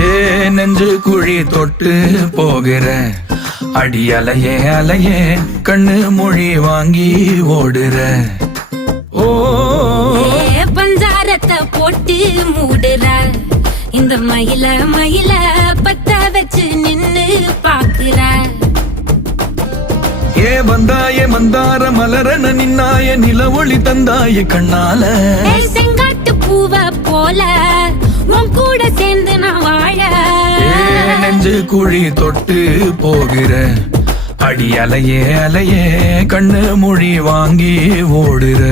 ஏ நெஞ்சு குழி தொட்டு போகிற அடி அலையே அலையே கண்ணு மொழி வாங்கி ஓடுற. ஓ பஞ்சாரத்தை போட்டு மூடுற இந்த மயில மயில பத்த வச்சு நின்னு பாக்குற. ஏ வந்தாய மந்தார மலரன நின்னாய நில ஒளி தந்தாய கண்ணால. செங்காட்டு பூவ போல உன் கூட சேர்ந்து நான் வாழ. நெஞ்சு குழி தொட்டு போகிற அடி அலையே அலையே கண்ணு மொழி வாங்கி ஓடுற.